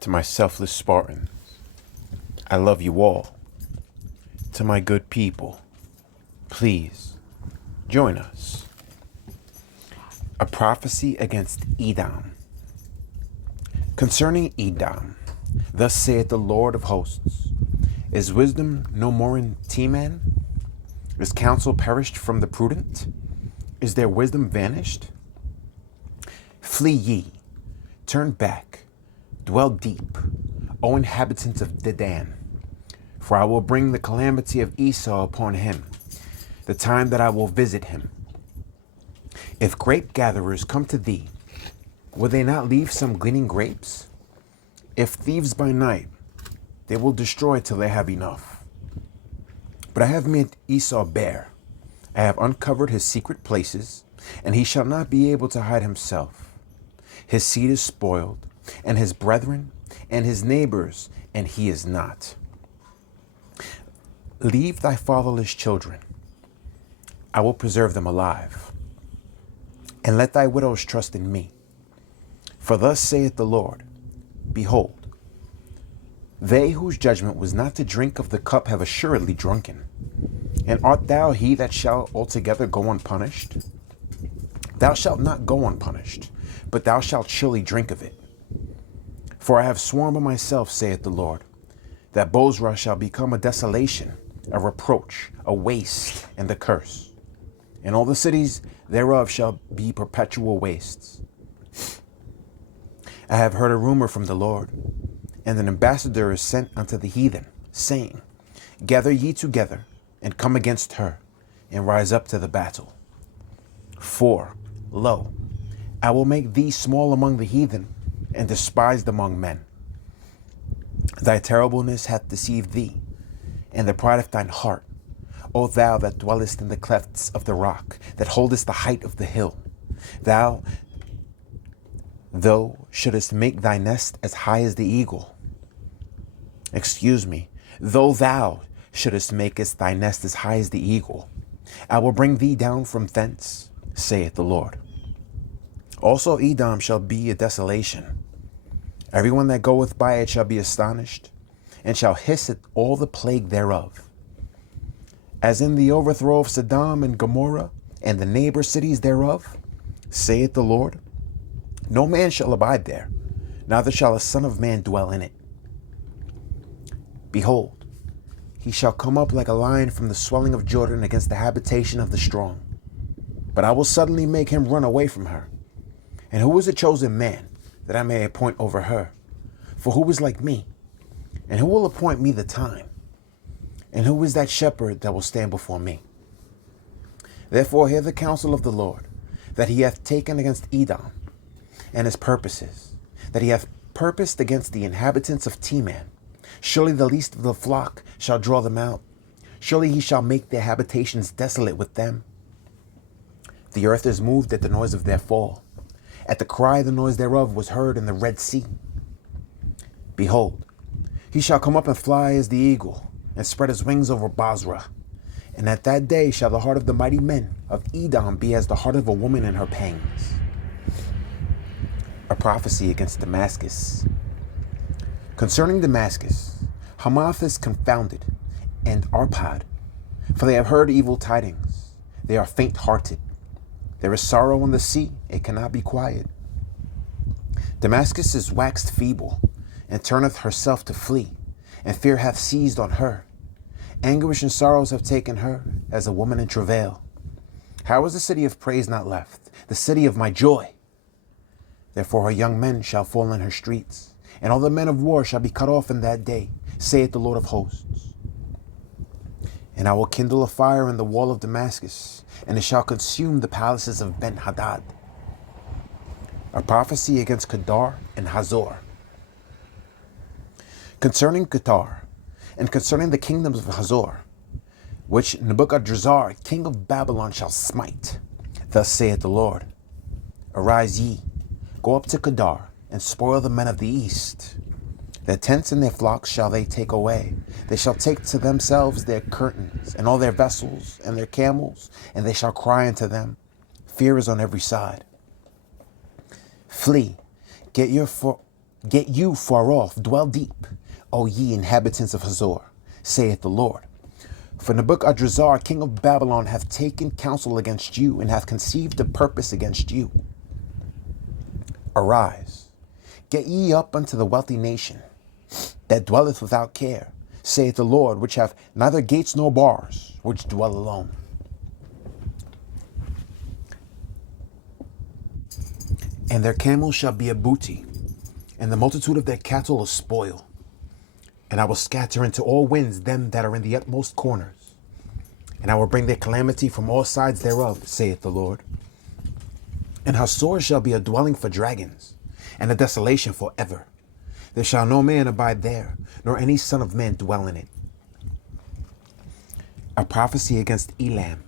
To my selfless Spartans, I love you all. To my good people, please join us. A prophecy against Edom. Concerning Edom, thus saith the Lord of hosts, is wisdom no more in Teman? Is counsel perished from the prudent? Is their wisdom vanished? Flee ye, turn back, dwell deep, O inhabitants of Dedan, for I will bring the calamity of Esau upon him, the time that I will visit him. If grape gatherers come to thee, will they not leave some gleaning grapes? If thieves by night, they will destroy till they have enough. But I have made Esau bare. I have uncovered his secret places, and he shall not be able to hide himself. His seed is spoiled, and his brethren, and his neighbors, and he is not. Leave thy fatherless children. I will preserve them alive. And let thy widows trust in me. For thus saith the Lord, behold, they whose judgment was not to drink of the cup have assuredly drunken. And art thou he that shall altogether go unpunished? Thou shalt not go unpunished, but thou shalt surely drink of it. For I have sworn by myself, saith the Lord, that Bozrah shall become a desolation, a reproach, a waste, and a curse. And all the cities thereof shall be perpetual wastes. I have heard a rumor from the Lord, and an ambassador is sent unto the heathen, saying, gather ye together, and come against her, and rise up to the battle. For, lo, I will make thee small among the heathen, and despised among men. Thy terribleness hath deceived thee, and the pride of thine heart, O thou that dwellest in the clefts of the rock, that holdest the height of the hill. Thou shouldest make thy nest as high as the eagle. Though thou shouldest make thy nest as high as the eagle, I will bring thee down from thence, saith the Lord. Also Edom shall be a desolation. Everyone that goeth by it shall be astonished, and shall hiss at all the plague thereof. As in the overthrow of Sodom and Gomorrah, and the neighbor cities thereof, saith the Lord, no man shall abide there, neither shall a son of man dwell in it. Behold, he shall come up like a lion from the swelling of Jordan against the habitation of the strong. But I will suddenly make him run away from her. And who is a chosen man, that I may appoint over her? For who is like me? And who will appoint me the time? And who is that shepherd that will stand before me? Therefore hear the counsel of the Lord, that he hath taken against Edom, and his purposes, that he hath purposed against the inhabitants of Teman. Surely the least of the flock shall draw them out. Surely he shall make their habitations desolate with them. The earth is moved at the noise of their fall. At the cry the noise thereof was heard in the Red Sea. Behold, he shall come up and fly as the eagle, and spread his wings over Bozrah. And at that day shall the heart of the mighty men of Edom be as the heart of a woman in her pangs. A prophecy against Damascus. Concerning Damascus, Hamath is confounded, and Arpad, for they have heard evil tidings. They are faint-hearted. There is sorrow on the sea, it cannot be quiet. Damascus is waxed feeble, and turneth herself to flee, and fear hath seized on her. Anguish and sorrows have taken her, as a woman in travail. How is the city of praise not left, the city of my joy? Therefore her young men shall fall in her streets, and all the men of war shall be cut off in that day, saith the Lord of hosts. And I will kindle a fire in the wall of Damascus, and it shall consume the palaces of Ben-Hadad. A prophecy against Kedar and Hazor. Concerning Kedar, and concerning the kingdoms of Hazor, which Nebuchadrezzar, king of Babylon, shall smite, thus saith the Lord, arise ye, go up to Kedar, and spoil the men of the east. Their tents and their flocks shall they take away. They shall take to themselves their curtains, and all their vessels, and their camels, and they shall cry unto them. Fear is on every side. Flee, get your Get you far off, dwell deep, O ye inhabitants of Hazor, saith the Lord. For Nebuchadrezzar, king of Babylon, hath taken counsel against you, and hath conceived a purpose against you. Arise, get ye up unto the wealthy nation, that dwelleth without care, saith the Lord, which have neither gates nor bars, which dwell alone. And their camels shall be a booty, and the multitude of their cattle a spoil. And I will scatter into all winds them that are in the utmost corners, and I will bring their calamity from all sides thereof, saith the Lord. And Hazor shall be a dwelling for dragons, and a desolation for ever. There shall no man abide there, nor any son of man dwell in it. A prophecy against Elam.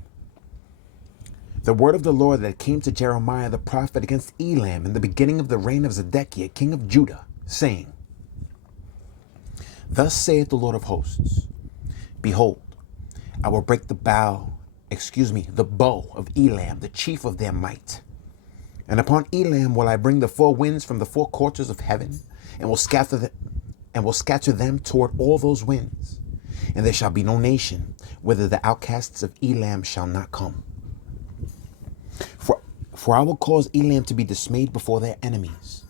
The word of the Lord that came to Jeremiah the prophet against Elam in the beginning of the reign of Zedekiah, king of Judah, saying, Thus saith the Lord of hosts, Behold, I will break the bow of Elam, the chief of their might. And upon Elam will I bring the four winds from the four quarters of heaven, and will scatter them toward all those winds. And there shall be no nation, whither the outcasts of Elam shall not come. For I will cause Elam to be dismayed before their enemies,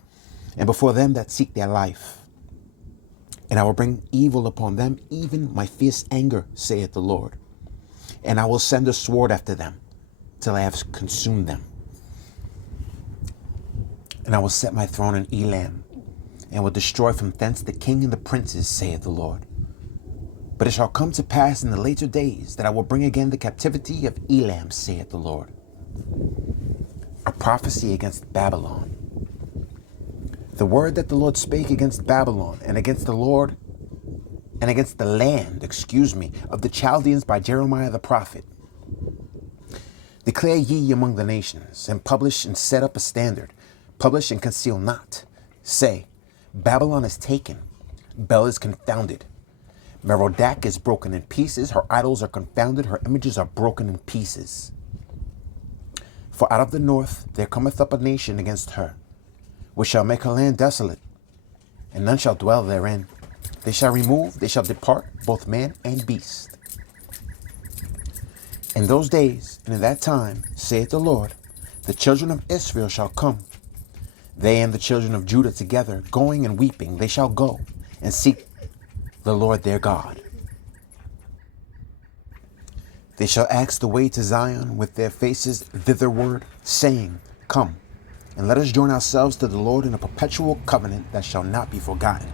and before them that seek their life. And I will bring evil upon them, even my fierce anger, saith the Lord. And I will send a sword after them, till I have consumed them. And I will set my throne in Elam, and will destroy from thence the king and the princes, saith the Lord. But it shall come to pass in the later days that I will bring again the captivity of Elam, saith the Lord. A prophecy against Babylon. The word that the Lord spake against Babylon and against the land, of the Chaldeans by Jeremiah the prophet. Declare ye among the nations, and publish and set up a standard. Publish and conceal not. Say, Babylon is taken, Bel is confounded. Merodach is broken in pieces, her idols are confounded, her images are broken in pieces. For out of the north there cometh up a nation against her, which shall make her land desolate, and none shall dwell therein. They shall remove, they shall depart, both man and beast. In those days and in that time, saith the Lord, the children of Israel shall come, they and the children of Judah together, going and weeping, they shall go and seek the Lord their God. They shall ask the way to Zion with their faces thitherward, saying, Come, and let us join ourselves to the Lord in a perpetual covenant that shall not be forgotten.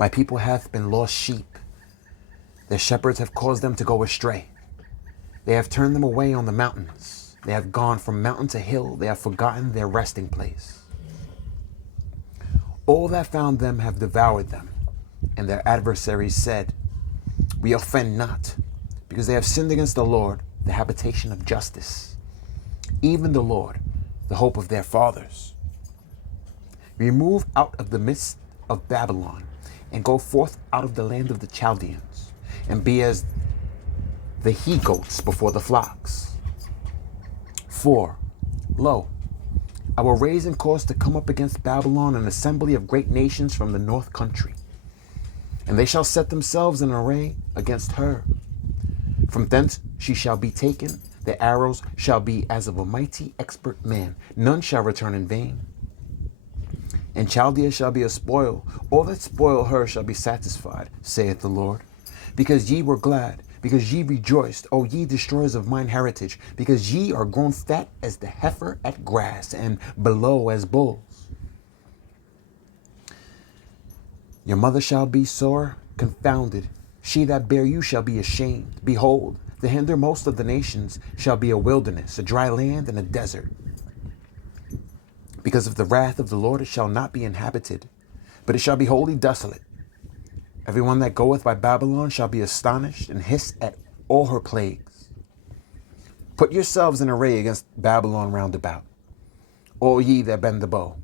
My people hath been lost sheep. Their shepherds have caused them to go astray. They have turned them away on the mountains. They have gone from mountain to hill. They have forgotten their resting place. All that found them have devoured them, and their adversaries said, We offend not, because they have sinned against the Lord, the habitation of justice, even the Lord, the hope of their fathers. Remove out of the midst of Babylon, and go forth out of the land of the Chaldeans, and be as the he-goats before the flocks. For, lo, I will raise and cause to come up against Babylon an assembly of great nations from the north country, and they shall set themselves in array against her. From thence she shall be taken, the arrows shall be as of a mighty expert man, none shall return in vain. And Chaldea shall be a spoil, all that spoil her shall be satisfied, saith the Lord. Because ye were glad, because ye rejoiced, O ye destroyers of mine heritage, because ye are grown fat as the heifer at grass, and below as bulls. Your mother shall be sore confounded, she that bare you shall be ashamed. Behold, the hindermost of the nations shall be a wilderness, a dry land, and a desert. Because of the wrath of the Lord it shall not be inhabited, but it shall be wholly desolate. Everyone that goeth by Babylon shall be astonished and hiss at all her plagues. Put yourselves in array against Babylon round about, all ye that bend the bow.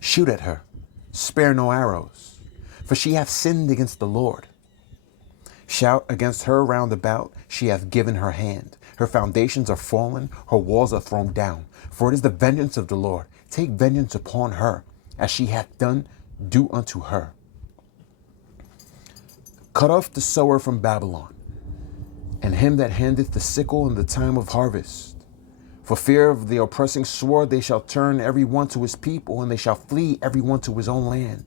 Shoot at her, spare no arrows, for she hath sinned against the Lord. Shout against her round about, she hath given her hand. Her foundations are fallen, her walls are thrown down. For it is the vengeance of the Lord. Take vengeance upon her, as she hath done, do unto her. Cut off the sower from Babylon, and him that handeth the sickle in the time of harvest. For fear of the oppressing sword, they shall turn every one to his people, and they shall flee every one to his own land.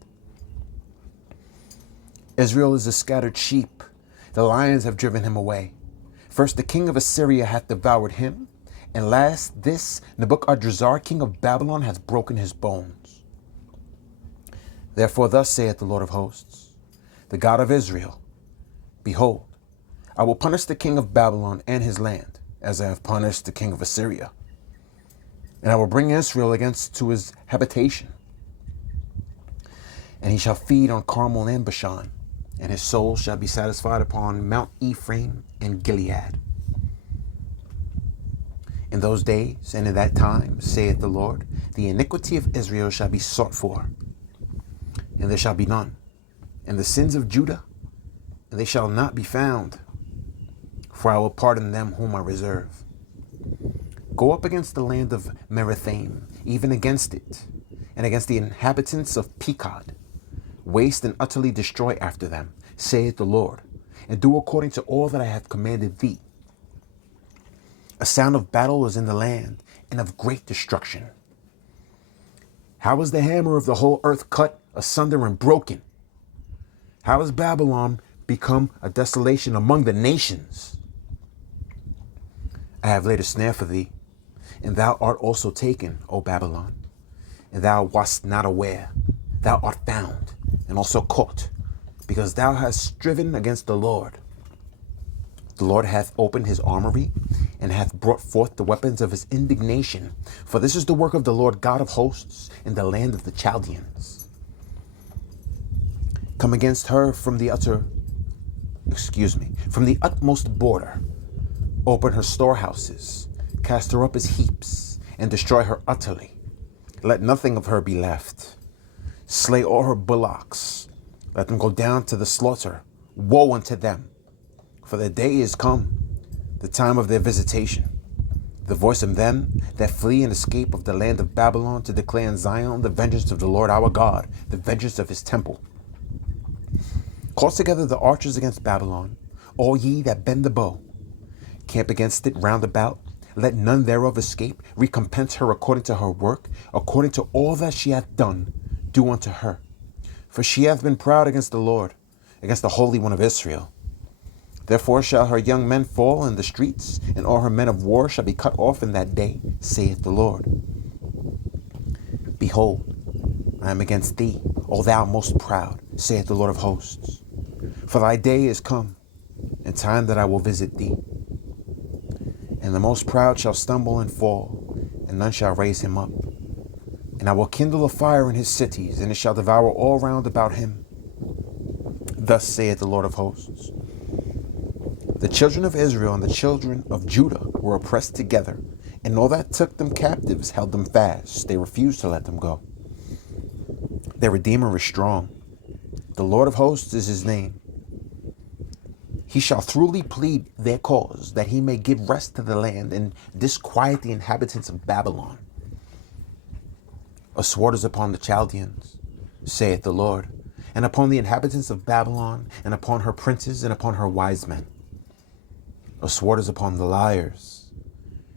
Israel is a scattered sheep. The lions have driven him away. First, the king of Assyria hath devoured him, and last, this Nebuchadrezzar, king of Babylon, hath broken his bones. Therefore, thus saith the Lord of hosts, the God of Israel, behold, I will punish the king of Babylon and his land, as I have punished the king of Assyria. And I will bring Israel against to his habitation. And he shall feed on Carmel and Bashan, and his soul shall be satisfied upon Mount Ephraim and Gilead. In those days and in that time, saith the Lord, the iniquity of Israel shall be sought for, and there shall be none. And the sins of Judah, and they shall not be found. For I will pardon them whom I reserve. Go up against the land of Merathaim, even against it, and against the inhabitants of Pekod. Waste and utterly destroy after them, saith the Lord, and do according to all that I have commanded thee. A sound of battle is in the land, and of great destruction. How is the hammer of the whole earth cut asunder and broken? How has Babylon become a desolation among the nations? I have laid a snare for thee, and thou art also taken, O Babylon, and thou wast not aware. Thou art found, and also caught, because thou hast striven against the Lord. The Lord hath opened his armory, and hath brought forth the weapons of his indignation. For this is the work of the Lord God of hosts in the land of the Chaldeans. Come against her from the utmost border. Open her storehouses, cast her up as heaps, and destroy her utterly. Let nothing of her be left. Slay all her bullocks. Let them go down to the slaughter. Woe unto them! For the day is come, the time of their visitation. The voice of them that flee and escape of the land of Babylon, to declare in Zion the vengeance of the Lord our God, the vengeance of his temple. Cause together the archers against Babylon, all ye that bend the bow. Camp against it round about. Let none thereof escape. Recompense her according to her work, according to all that she hath done, do unto her. For she hath been proud against the Lord, against the Holy One of Israel. Therefore shall her young men fall in the streets, and all her men of war shall be cut off in that day, saith the Lord. Behold, I am against thee, O thou most proud, saith the Lord of hosts. For thy day is come, and time that I will visit thee. And the most proud shall stumble and fall, and none shall raise him up. And I will kindle a fire in his cities, and it shall devour all round about him. Thus saith the Lord of hosts. The children of Israel and the children of Judah were oppressed together, and all that took them captives held them fast. They refused to let them go. Their Redeemer is strong. The Lord of hosts is his name. He shall truly plead their cause, that he may give rest to the land and disquiet the inhabitants of Babylon. A sword is upon the Chaldeans, saith the Lord, and upon the inhabitants of Babylon, and upon her princes, and upon her wise men. A sword is upon the liars,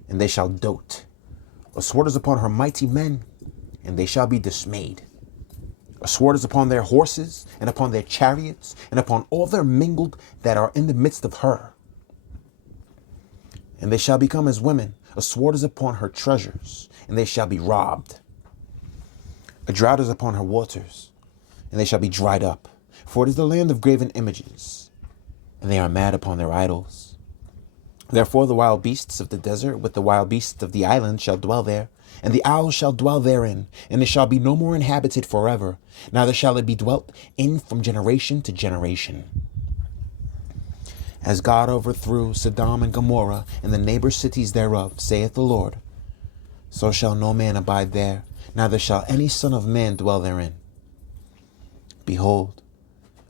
and they shall dote. A sword is upon her mighty men, and they shall be dismayed. A sword is upon their horses, and upon their chariots, and upon all their mingled that are in the midst of her. And they shall become as women. A sword is upon her treasures, and they shall be robbed. A drought is upon her waters, and they shall be dried up. For it is the land of graven images, and they are mad upon their idols. Therefore the wild beasts of the desert with the wild beasts of the island shall dwell there, and the owls shall dwell therein, and it shall be no more inhabited forever, neither shall it be dwelt in from generation to generation. As God overthrew Sodom and Gomorrah and the neighbor cities thereof, saith the Lord, so shall no man abide there, neither shall any son of man dwell therein. Behold,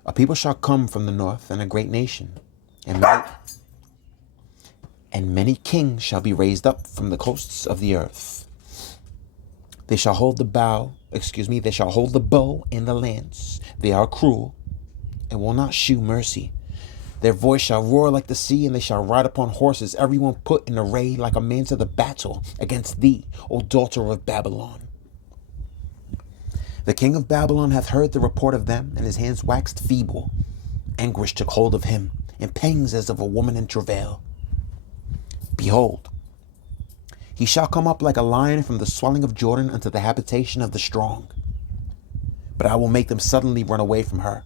a people shall come from the north, and a great nation, and And many kings shall be raised up from the coasts of the earth. They shall hold the bow and the lance. They are cruel and will not shew mercy. Their voice shall roar like the sea, and they shall ride upon horses, everyone put in array like a man to the battle against thee, O daughter of Babylon. The king of Babylon hath heard the report of them, and his hands waxed feeble. Anguish took hold of him, and pangs as of a woman in travail. Behold, he shall come up like a lion from the swelling of Jordan unto the habitation of the strong. But I will make them suddenly run away from her.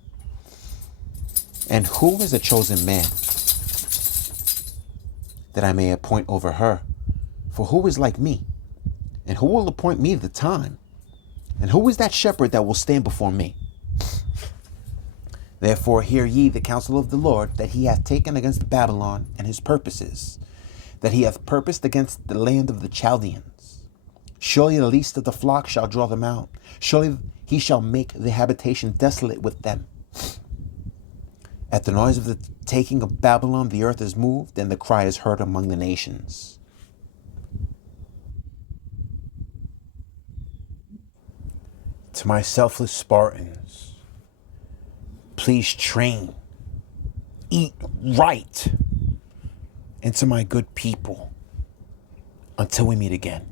And who is a chosen man, that I may appoint over her? For who is like me? And who will appoint me the time? And who is that shepherd that will stand before me? Therefore hear ye the counsel of the Lord, that he hath taken against Babylon and his purposes, that he hath purposed against the land of the Chaldeans. Surely the least of the flock shall draw them out. Surely he shall make the habitation desolate with them. At the noise of the taking of Babylon, the earth is moved, and the cry is heard among the nations. To my selfless Spartans, please train, eat right. And to my good people, until we meet again.